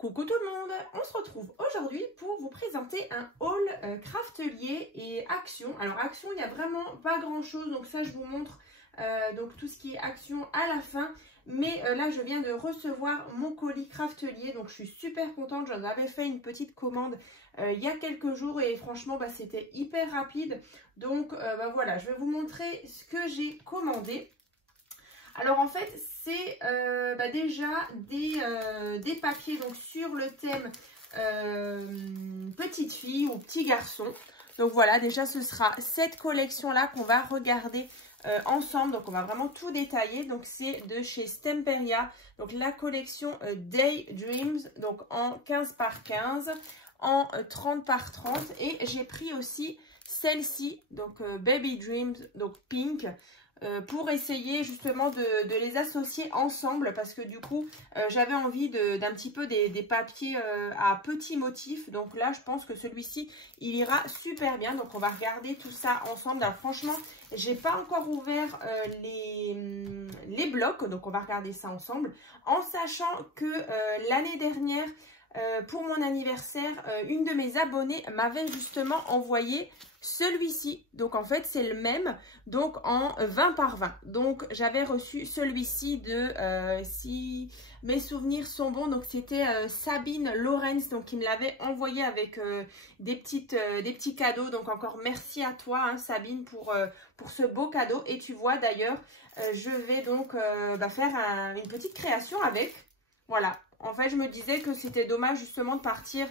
Coucou tout le monde, on se retrouve aujourd'hui pour vous présenter un haul craftelier et action. Alors action, il n'y a vraiment pas grand chose, donc ça je vous montre donc tout ce qui est action à la fin. Mais là je viens de recevoir mon colis craftelier, donc je suis super contente. J'en avais fait une petite commande il y a quelques jours et franchement c'était hyper rapide. Donc voilà, je vais vous montrer ce que j'ai commandé. Alors en fait c'est déjà des papiers donc sur le thème petite fille ou petit garçon. Donc voilà, déjà ce sera cette collection là qu'on va regarder ensemble. Donc on va vraiment tout détailler. Donc c'est de chez Stemperia, donc la collection Daydreams, donc en 15 par 15, en 30 par 30. Et j'ai pris aussi celle-ci, donc Baby Dreams, donc pink, pour essayer justement de les associer ensemble, parce que du coup j'avais envie d'un petit peu des papiers à petits motifs. Donc là je pense que celui-ci il ira super bien, donc on va regarder tout ça ensemble. Alors, franchement j'ai pas encore ouvert les blocs, donc on va regarder ça ensemble, en sachant que l'année dernière pour mon anniversaire, une de mes abonnées m'avait justement envoyé celui-ci. Donc en fait c'est le même, donc en 20 par 20. Donc j'avais reçu celui-ci de, si mes souvenirs sont bons, donc c'était Sabine Lorenz, donc qui me l'avait envoyé avec des petits cadeaux. Donc encore merci à toi hein, Sabine pour ce beau cadeau. Et tu vois d'ailleurs je vais donc faire une petite création avec. Voilà, en fait je me disais que c'était dommage justement de partir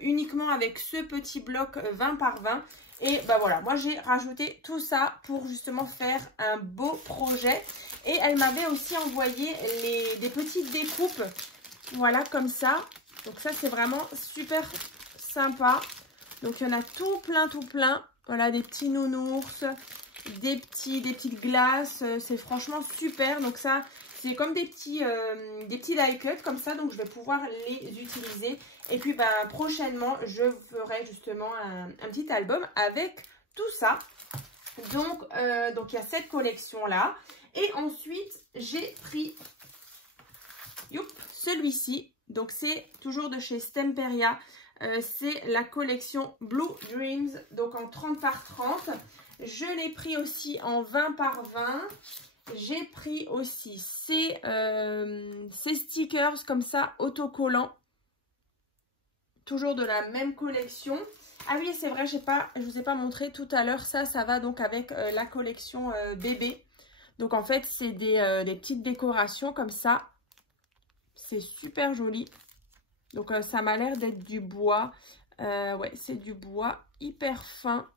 uniquement avec ce petit bloc 20 par 20. Et voilà, moi j'ai rajouté tout ça pour justement faire un beau projet. Et elle m'avait aussi envoyé des petites découpes, voilà, comme ça. Donc ça c'est vraiment super sympa. Donc il y en a tout plein. Voilà, des petits nounours, des petites glaces. C'est franchement super. Donc ça, c'est comme des petits die cut comme ça. Donc je vais pouvoir les utiliser. Et puis prochainement, je ferai justement un petit album avec tout ça. Donc il y a cette collection-là. Et ensuite, j'ai pris celui-ci. Donc c'est toujours de chez Stemperia. C'est la collection Blue Dreams. Donc en 30 par 30. Je l'ai pris aussi en 20 par 20. J'ai pris aussi ces stickers comme ça, autocollants. Toujours de la même collection. Ah oui, c'est vrai, je vous ai pas montré tout à l'heure. Ça va donc avec la collection bébé. Donc en fait, c'est des petites décorations comme ça. C'est super joli. Donc ça m'a l'air d'être du bois. Ouais, c'est du bois hyper fin.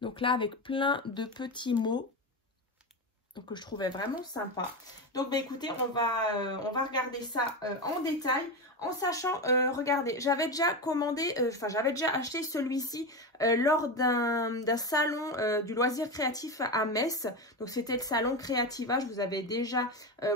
Donc là, avec plein de petits mots. Donc je trouvais vraiment sympa. Donc écoutez, on va regarder ça en détail. En sachant, regardez, j'avais déjà commandé, j'avais déjà acheté celui-ci lors d'un salon du loisir créatif à Metz. Donc c'était le salon Creativa, je vous avais déjà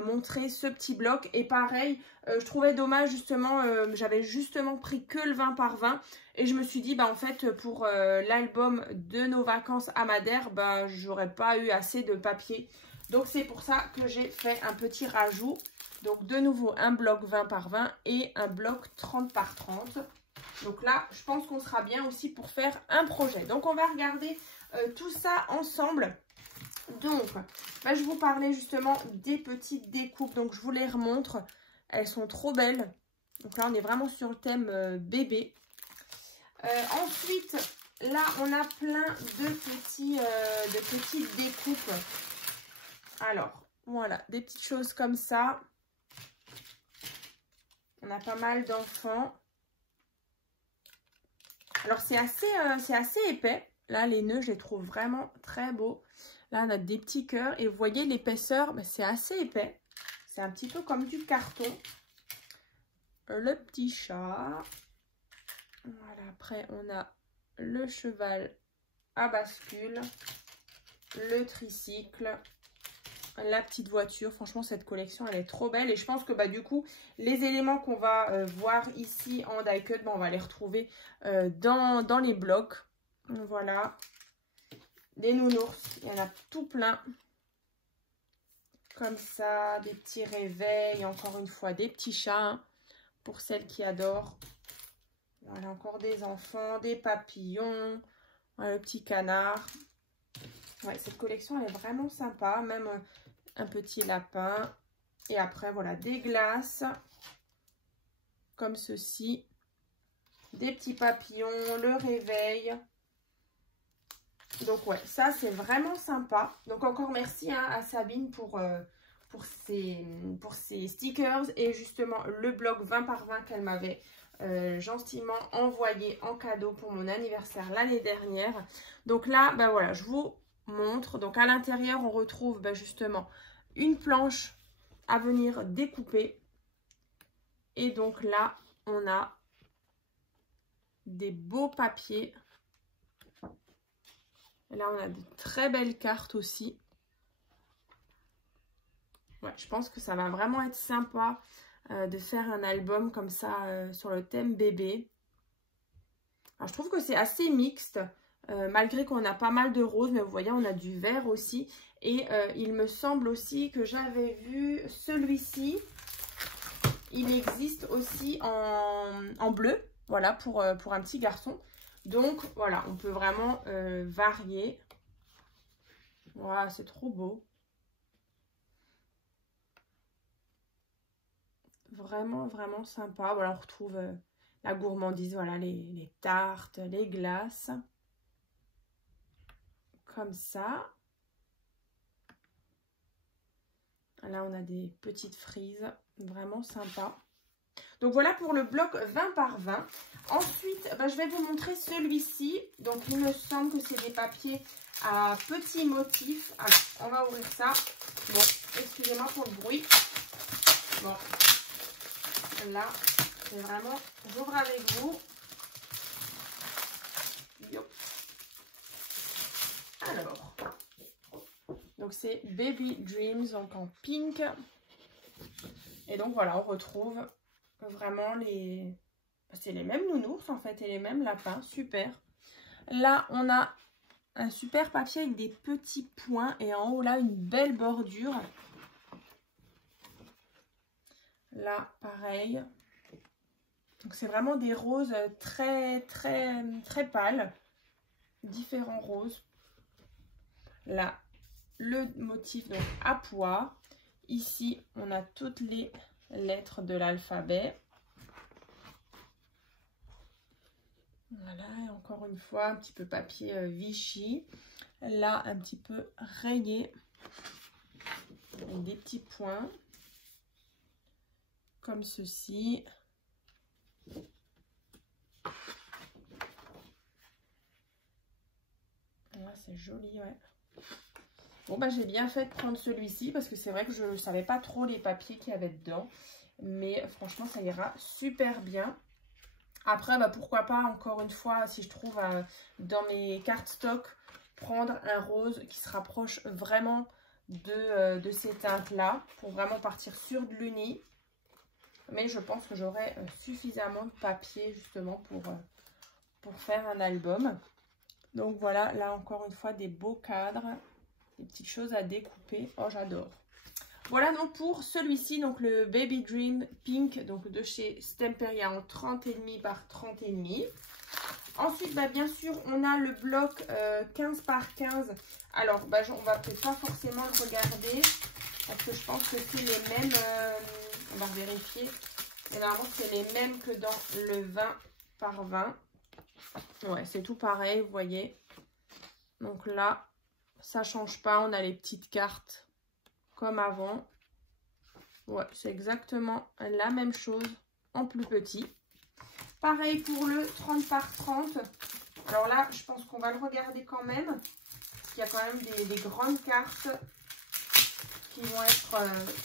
montré ce petit bloc. Et pareil, je trouvais dommage justement, j'avais justement pris que le 20 par 20. Et je me suis dit, en fait, pour l'album de nos vacances à Madère, j'aurais pas eu assez de papier. Donc c'est pour ça que j'ai fait un petit rajout. Donc de nouveau un bloc 20 par 20 et un bloc 30 par 30. Donc là je pense qu'on sera bien aussi pour faire un projet. Donc on va regarder tout ça ensemble. Donc je vous parlais justement des petites découpes. Donc je vous les remontre. Elles sont trop belles. Donc là on est vraiment sur le thème bébé. Ensuite là on a plein de petites découpes. Alors, voilà, des petites choses comme ça. On a pas mal d'enfants. Alors, c'est assez épais. Là, les nœuds, je les trouve vraiment très beaux. Là, on a des petits cœurs. Et vous voyez, l'épaisseur, c'est assez épais. C'est un petit peu comme du carton. Le petit chat. Voilà, après, on a le cheval à bascule. Le tricycle. La petite voiture. Franchement cette collection elle est trop belle. Et je pense que du coup les éléments qu'on va voir ici en die cut, on va les retrouver dans les blocs. Voilà. Des nounours, il y en a tout plein. Comme ça, des petits réveils, encore une fois des petits chats. pour celles qui adorent. Voilà, encore des enfants, des papillons, voilà, le petit canard. Ouais, cette collection, elle est vraiment sympa. Même un petit lapin. Et après, voilà, des glaces. Comme ceci. Des petits papillons, le réveil. Donc, ouais, ça, c'est vraiment sympa. Donc, encore merci hein, à Sabine pour ces stickers. Et justement, le bloc 20 par 20 qu'elle m'avait gentiment envoyé en cadeau pour mon anniversaire l'année dernière. Donc là, ben voilà, je vous montre. Donc à l'intérieur, on retrouve ben justement une planche à venir découper. Et donc là, on a des beaux papiers. Là, on a de très belles cartes aussi. Ouais, je pense que ça va vraiment être sympa de faire un album comme ça sur le thème bébé. Alors, je trouve que c'est assez mixte, malgré qu'on a pas mal de roses, mais vous voyez, on a du vert aussi. Et il me semble aussi que j'avais vu celui-ci, il existe aussi en bleu, voilà, pour un petit garçon. Donc, voilà, on peut vraiment varier. Voilà, c'est trop beau. Vraiment, vraiment sympa. Voilà, on retrouve la gourmandise, voilà, les tartes, les glaces. Comme ça. Là, on a des petites frises. Vraiment sympa. Donc, voilà pour le bloc 20 par 20. Ensuite, ben, je vais vous montrer celui-ci. Donc, il me semble que c'est des papiers à petits motifs. Alors, on va ouvrir ça. Bon, excusez-moi pour le bruit. Bon. Là, c'est vraiment, j'ouvre avec vous. Yo. Alors, donc c'est Baby Dreams, donc en pink. Et donc voilà, on retrouve vraiment c'est les mêmes nounours en fait et les mêmes lapins, super. Là, on a un super papier avec des petits points et en haut là, une belle bordure. Là, pareil. Donc, c'est vraiment des roses très pâles. Différents roses. Là, le motif donc à pois. Ici, on a toutes les lettres de l'alphabet. Voilà, et encore une fois, un petit peu papier Vichy. Là, un petit peu rayé. Avec des petits points. Comme ceci. Là, c'est joli, ouais. Bon, bah, j'ai bien fait de prendre celui-ci parce que c'est vrai que je ne savais pas trop les papiers qu'il y avait dedans. Mais franchement, ça ira super bien. Après, bah, pourquoi pas, encore une fois, si je trouve dans mes cartes stock, prendre un rose qui se rapproche vraiment de ces teintes-là pour vraiment partir sur de l'uni. Mais je pense que j'aurai suffisamment de papier justement pour faire un album. Donc voilà, là encore une fois, des beaux cadres, des petites choses à découper. Oh, j'adore. Voilà donc pour celui-ci, donc le Baby Dream Pink, donc de chez Stemperia en 30,5 par 30,5. Ensuite, bah, bien sûr, on a le bloc 15 par 15. Alors, bah, on va peut-être pas forcément le regarder parce que je pense que c'est les mêmes. On va vérifier. Et normalement, c'est les mêmes que dans le 20 par 20. Ouais, c'est tout pareil, vous voyez. Donc là, ça change pas. On a les petites cartes comme avant. Ouais, c'est exactement la même chose en plus petit. Pareil pour le 30 par 30. Alors là, je pense qu'on va le regarder quand même. Parce qu'il y a quand même des grandes cartes qui vont être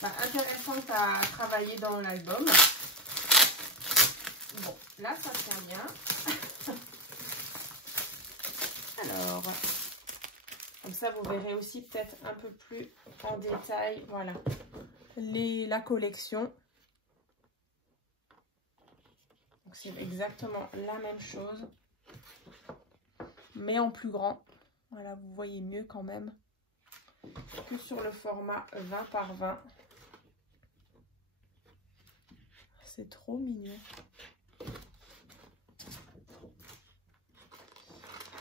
intéressantes à travailler dans l'album. Bon, là, ça tient bien. Alors, comme ça, vous verrez aussi peut-être un peu plus en détail, voilà, la collection. C'est exactement la même chose, mais en plus grand. Voilà, vous voyez mieux quand même que sur le format 20 par 20. c'est trop mignon.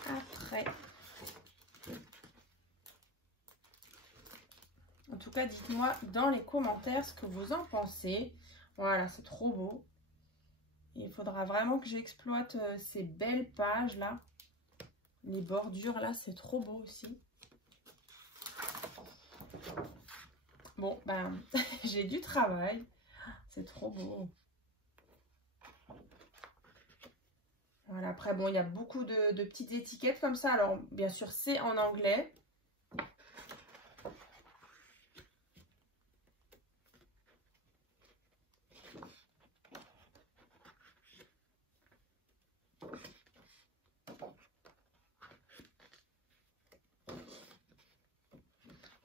Après, en tout cas, dites-moi dans les commentaires ce que vous en pensez. Voilà, c'est trop beau. Et il faudra vraiment que j'exploite ces belles pages là. Les bordures là, c'est trop beau aussi. Bon, ben, j'ai du travail. C'est trop beau. Voilà, après, bon, il y a beaucoup de petites étiquettes comme ça. Alors, bien sûr, c'est en anglais.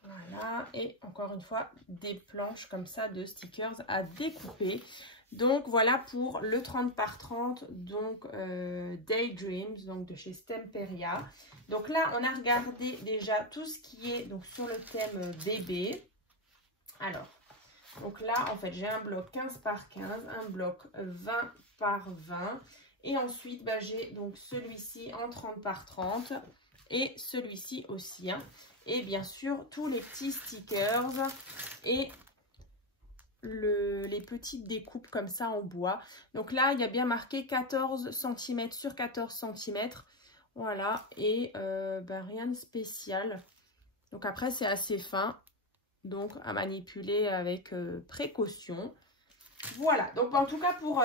Voilà, et encore une fois, des planches comme ça de stickers à découper. Donc voilà pour le 30 par 30, donc Daydreams, donc de chez Stemperia. Donc là, on a regardé déjà tout ce qui est donc sur le thème bébé. Alors, donc là, en fait, j'ai un bloc 15 par 15, un bloc 20 par 20. Et ensuite, bah, j'ai donc celui-ci en 30 par 30 et celui-ci aussi. Hein. Et bien sûr, tous les petits stickers et les petites découpes comme ça en bois. Donc là, il y a bien marqué 14 cm sur 14 cm. Voilà, et bah, rien de spécial. Donc après, c'est assez fin. Donc à manipuler avec précaution. Voilà, donc en tout cas pour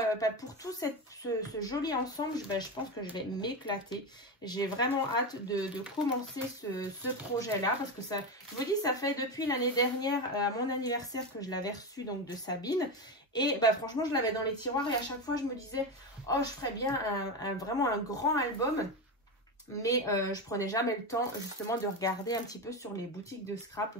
tout ce joli ensemble, je pense que je vais m'éclater. J'ai vraiment hâte de commencer ce projet-là parce que ça, je vous dis, ça fait depuis l'année dernière à mon anniversaire que je l'avais reçu donc de Sabine. Et bah, franchement, je l'avais dans les tiroirs et à chaque fois, je me disais, oh, je ferais bien vraiment un grand album. Mais je prenais jamais le temps justement de regarder un petit peu sur les boutiques de scrap.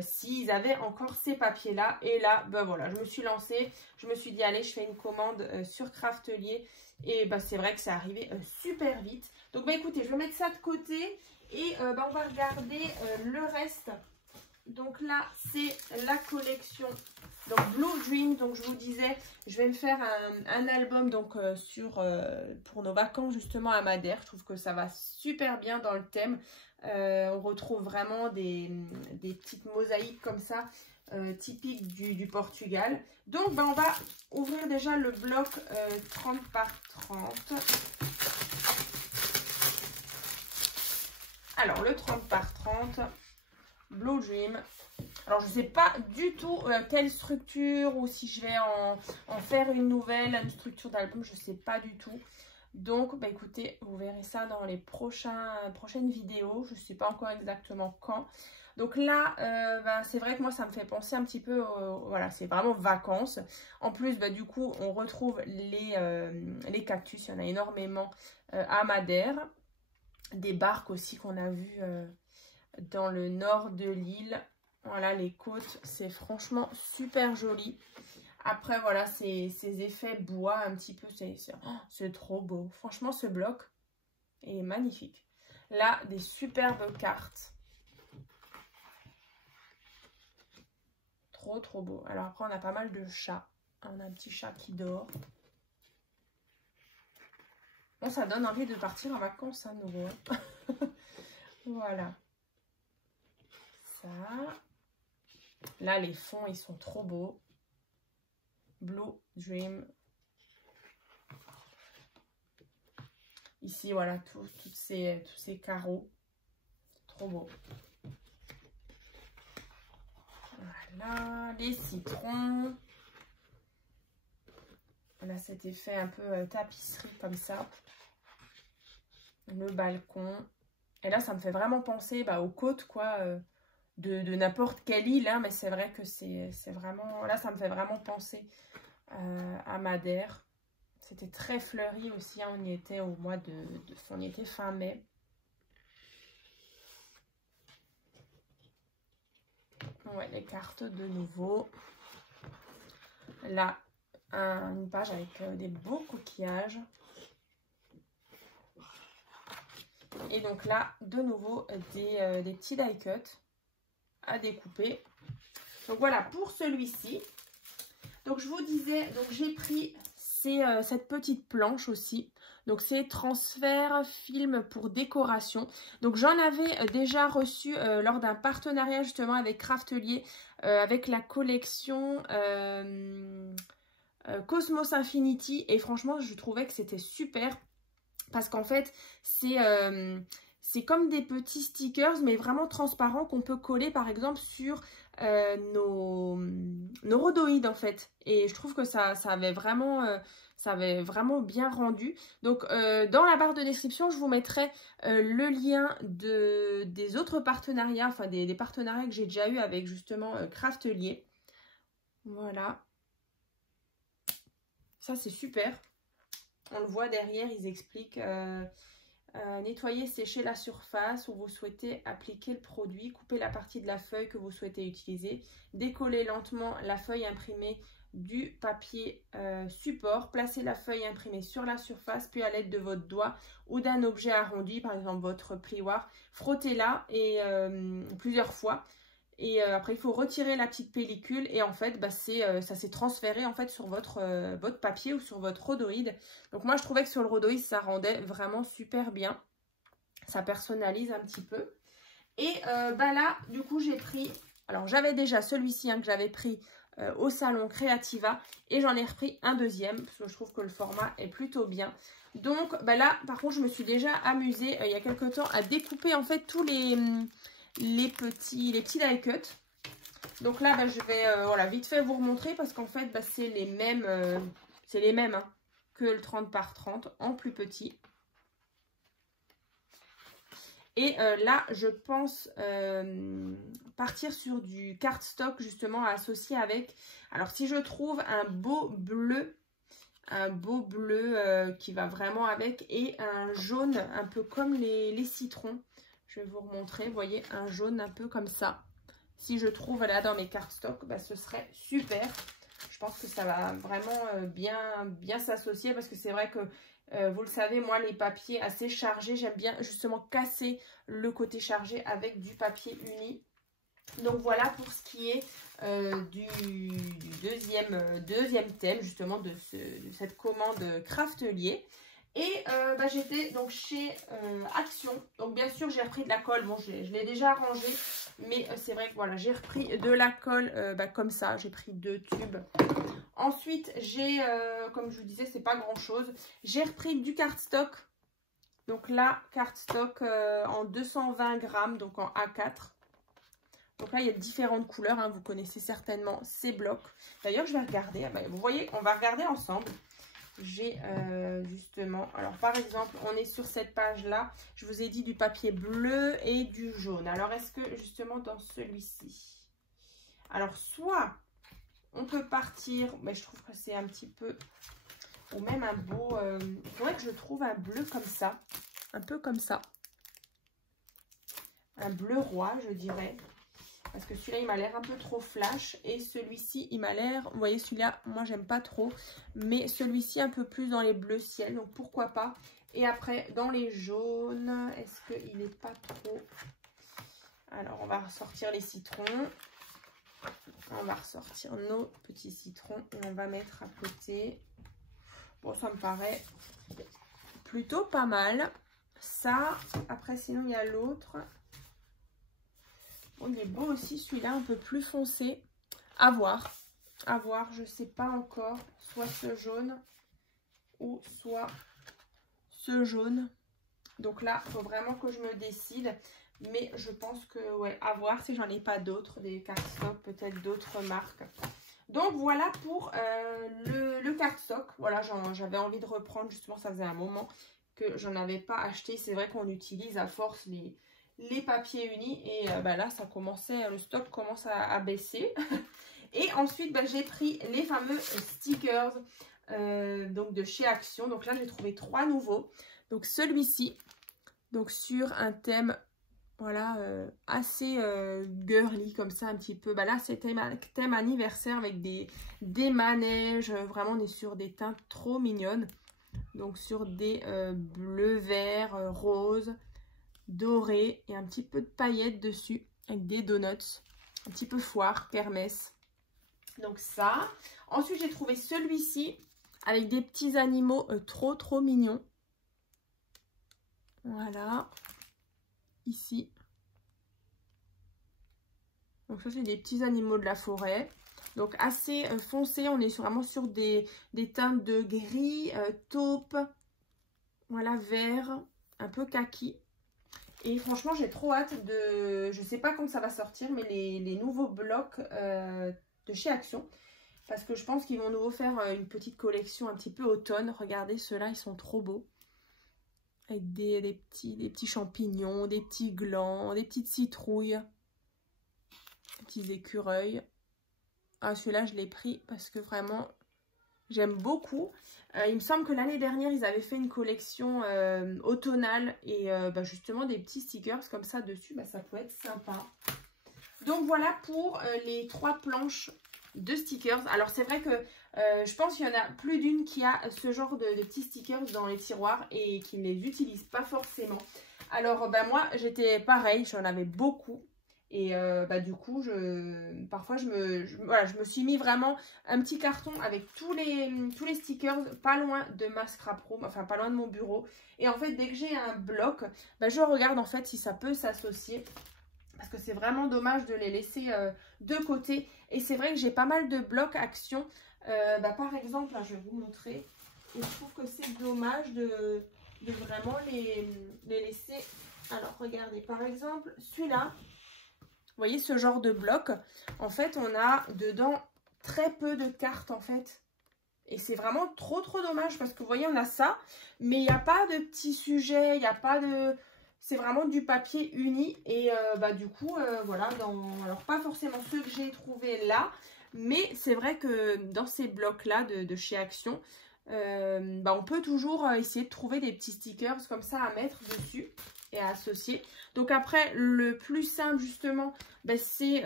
S'ils avaient encore ces papiers là, et là ben voilà, je me suis lancée, je me suis dit allez, je fais une commande sur Craftelier, et ben c'est vrai que c'est arrivé super vite. Donc ben écoutez, je vais mettre ça de côté et ben on va regarder le reste. Donc là c'est la collection donc Blue Dream. Donc je vous disais, je vais me faire un album donc pour nos vacances justement à Madère. Je trouve que ça va super bien dans le thème. On retrouve vraiment des petites mosaïques comme ça, typiques du Portugal. Donc, ben, on va ouvrir déjà le bloc 30 par 30. Alors, le 30 par 30, Blue Dream. Alors, je ne sais pas du tout quelle structure ou si je vais en faire une nouvelle, une structure d'album, je ne sais pas du tout. Donc, bah écoutez, vous verrez ça dans les prochaines vidéos. Je ne sais pas encore exactement quand. Donc là, bah, c'est vrai que moi, ça me fait penser un petit peu, voilà, c'est vraiment vacances. En plus, bah, du coup, on retrouve les cactus. Il y en a énormément à Madère. Des barques aussi qu'on a vues dans le nord de l'île. Voilà, les côtes, c'est franchement super joli. Après, voilà, ces effets bois un petit peu, c'est trop beau. Franchement, ce bloc est magnifique. Là, des superbes cartes. Trop, trop beau. Alors après, on a pas mal de chats. On a un petit chat qui dort. Bon, ça donne envie de partir en vacances à nouveau. Voilà. Ça. Là, les fonds, ils sont trop beaux. Blue Dream. Ici, voilà, tous ces carreaux. Trop beau. Voilà, les citrons. Voilà cet effet un peu tapisserie comme ça. Le balcon. Et là, ça me fait vraiment penser aux côtes, quoi, de n'importe quelle île. Hein, mais c'est vrai que c'est vraiment... Là, ça me fait vraiment penser à Madère. C'était très fleuri aussi. Hein, on y était au mois on y était fin mai. Ouais, les cartes de nouveau. Là, une page avec des beaux coquillages. Et donc là, de nouveau, des petits die cut à découper. Donc voilà pour celui-ci. Donc je vous disais, donc j'ai pris cette petite planche aussi. Donc c'est transfert film pour décoration. Donc j'en avais déjà reçu lors d'un partenariat justement avec Craftelier, avec la collection Cosmos Infinity. Et franchement je trouvais que c'était super. Parce qu'en fait c'est comme des petits stickers mais vraiment transparents qu'on peut coller par exemple sur nos rhodoïdes en fait. Et je trouve que ça avait vraiment bien rendu. Donc dans la barre de description je vous mettrai le lien des autres partenariats, enfin des partenariats que j'ai déjà eu avec justement Craftelier. Voilà, ça c'est super. On le voit derrière, ils expliquent nettoyer, sécher la surface où vous souhaitez appliquer le produit, couper la partie de la feuille que vous souhaitez utiliser, décoller lentement la feuille imprimée du papier support, placer la feuille imprimée sur la surface, puis à l'aide de votre doigt ou d'un objet arrondi, par exemple votre plioir, frottez-la et plusieurs fois. Et après, il faut retirer la petite pellicule et en fait, ça s'est transféré en fait sur votre papier ou sur votre rhodoïde. Donc moi, je trouvais que sur le rhodoïde, ça rendait vraiment super bien. Ça personnalise un petit peu. Et là, du coup, j'ai pris... Alors, j'avais déjà celui-ci que j'avais pris au salon Creativa. Et j'en ai repris un deuxième parce que je trouve que le format est plutôt bien. Donc là, par contre, je me suis déjà amusée il y a quelques temps à découper en fait tous les petits die cut. Donc là je vais voilà, vite fait vous remontrer parce qu'en fait c'est les mêmes que le 30 par 30 en plus petit. Et là je pense partir sur du cardstock justement à associer avec, alors si je trouve un beau bleu qui va vraiment avec, et un jaune un peu comme les citrons. Je vais vous remontrer, vous voyez, un jaune un peu comme ça. Si je trouve là dans mes cardstock, ce serait super. Je pense que ça va vraiment bien s'associer parce que c'est vrai que, vous le savez, moi, les papiers assez chargés, j'aime bien justement casser le côté chargé avec du papier uni. Donc voilà pour ce qui est du deuxième thème justement de cette commande Craftelier. Et j'étais donc chez Action. Donc bien sûr j'ai repris de la colle. Bon, je l'ai déjà rangé. Mais c'est vrai que voilà, j'ai repris de la colle comme ça. J'ai pris 2 tubes. Ensuite j'ai, comme je vous disais, c'est pas grand chose. J'ai repris du cardstock. Donc là, cardstock en 220 grammes, donc en A4. Donc là, il y a différentes couleurs. Vous connaissez certainement ces blocs. D'ailleurs, je vais regarder. Vous voyez, on va regarder ensemble. J'ai justement, alors par exemple, on est sur cette page-là. Je vous ai dit du papier bleu et du jaune. Alors, est-ce que justement dans celui-ci, alors soit on peut partir, mais je trouve que c'est un petit peu, ou même un beau, il faudrait que je trouve un bleu comme ça, un peu comme ça. Un bleu roi, je dirais. Parce que celui-là, il m'a l'air un peu trop flash. Et celui-ci, il m'a l'air... Vous voyez, celui-là, moi, j'aime pas trop. Mais celui-ci, un peu plus dans les bleus ciel. Donc, pourquoi pas. Et après, dans les jaunes, est-ce qu'il n'est pas trop... Alors, on va ressortir les citrons. On va ressortir nos petits citrons. Et on va mettre à côté. Bon, ça me paraît plutôt pas mal. Ça, après, sinon, il y a l'autre... Il est beau aussi celui-là, un peu plus foncé. À voir, je ne sais pas encore. Soit ce jaune ou soit ce jaune. Donc là, il faut vraiment que je me décide. Mais je pense que, ouais, à voir si j'en ai pas d'autres, des cardstock, peut-être d'autres marques. Donc voilà pour le cardstock. Voilà, j'avais envie de reprendre, justement, ça faisait un moment que j'en avais pas acheté. C'est vrai qu'on utilise à force les papiers unis et là ça commençait, le stock commence à baisser. Et ensuite j'ai pris les fameux stickers donc de chez Action. Donc là j'ai trouvé 3 nouveaux. Donc celui-ci, donc sur un thème voilà assez girly comme ça un petit peu. Là c'est thème anniversaire avec des manèges. Vraiment on est sur des teintes trop mignonnes. Donc sur des bleus, verts, roses, doré et un petit peu de paillettes dessus avec des donuts, un petit peu foire, kermesse. Donc ça. Ensuite, j'ai trouvé celui-ci avec des petits animaux trop mignons. Voilà. Ici. Donc ça, c'est des petits animaux de la forêt. Donc assez foncé. On est vraiment sur des teintes de gris, taupe, voilà, vert, un peu kaki. Et franchement, j'ai trop hâte de... Je sais pas quand ça va sortir, mais les nouveaux blocs de chez Action. Parce que je pense qu'ils vont nous faire une petite collection un petit peu automne. Regardez, ceux-là, ils sont trop beaux. Avec des petits champignons, des petits glands, des petites citrouilles. Des petits écureuils. Ah, celui-là, je l'ai pris parce que vraiment, j'aime beaucoup. Il me semble que l'année dernière, ils avaient fait une collection automnale et justement des petits stickers comme ça dessus. Ça peut être sympa. Donc voilà pour les 3 planches de stickers. Alors c'est vrai que je pense qu'il y en a plus d'une qui a ce genre de petits stickers dans les tiroirs et qui ne les utilise pas forcément. Alors moi, j'étais pareil, j'en avais beaucoup. Et du coup, parfois, je me suis mis vraiment un petit carton avec tous les stickers pas loin de ma scrap room, enfin pas loin de mon bureau. Et en fait, dès que j'ai un bloc, je regarde en fait si ça peut s'associer. Parce que c'est vraiment dommage de les laisser de côté. Et c'est vrai que j'ai pas mal de blocs Action. Par exemple, là, je vais vous montrer. Et je trouve que c'est dommage de vraiment les laisser. Alors, regardez, par exemple, celui-là. Vous voyez ce genre de bloc, en fait, on a dedans très peu de cartes, en fait. Et c'est vraiment trop dommage parce que vous voyez, on a ça, mais il n'y a pas de petits sujets, il n'y a pas de... C'est vraiment du papier uni et du coup, voilà, alors pas forcément ceux que j'ai trouvés là, mais c'est vrai que dans ces blocs-là de chez Action, on peut toujours essayer de trouver des petits stickers comme ça à mettre dessus et à associer. Donc après, le plus simple justement, c'est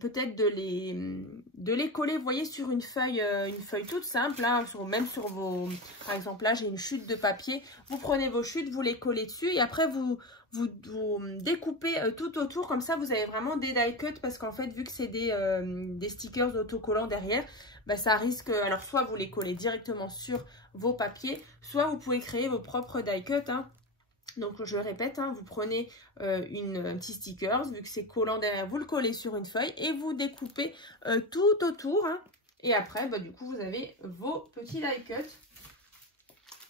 peut-être de les coller, vous voyez, sur une feuille toute simple, hein, même sur vos... Par exemple, là, j'ai une chute de papier. Vous prenez vos chutes, vous les collez dessus et après, vous découpez tout autour. Comme ça, vous avez vraiment des die cuts parce qu'en fait, vu que c'est des stickers autocollants derrière, ça risque... Alors, soit vous les collez directement sur vos papiers, soit vous pouvez créer vos propres die cuts, hein. Donc, je répète, hein, vous prenez un petit sticker, vu que c'est collant derrière, vous le collez sur une feuille et vous découpez tout autour. Hein, et après, du coup, vous avez vos petits die cuts.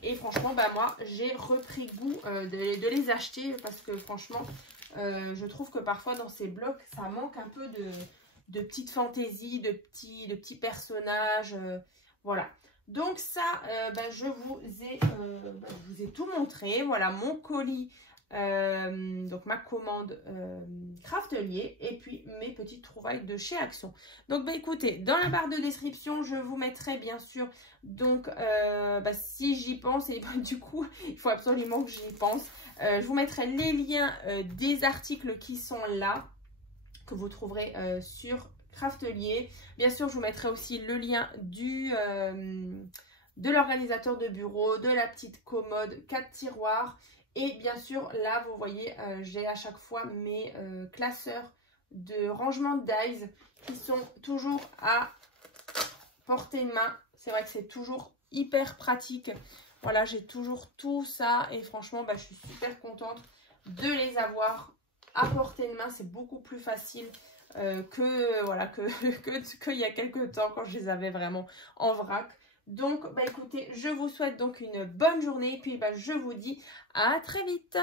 Et franchement, moi, j'ai repris goût de les acheter parce que franchement, je trouve que parfois dans ces blocs, ça manque un peu de petites fantaisies, de petits personnages. Voilà. Donc ça, je vous ai tout montré. Voilà mon colis, donc ma commande Craftelier et puis mes petites trouvailles de chez Action. Donc écoutez, dans la barre de description, je vous mettrai bien sûr, donc si j'y pense, et du coup, il faut absolument que j'y pense. Je vous mettrai les liens des articles qui sont là, que vous trouverez sur Craftelier. Bien sûr, je vous mettrai aussi le lien de l'organisateur de bureau, de la petite commode 4 tiroirs. Et bien sûr, là, vous voyez, j'ai à chaque fois mes classeurs de rangement de dies qui sont toujours à portée de main. C'est vrai que c'est toujours hyper pratique. Voilà, j'ai toujours tout ça et franchement, je suis super contente de les avoir à portée de main. C'est beaucoup plus facile qu'il y a quelques temps quand je les avais vraiment en vrac. Donc, écoutez, je vous souhaite donc une bonne journée et puis je vous dis à très vite.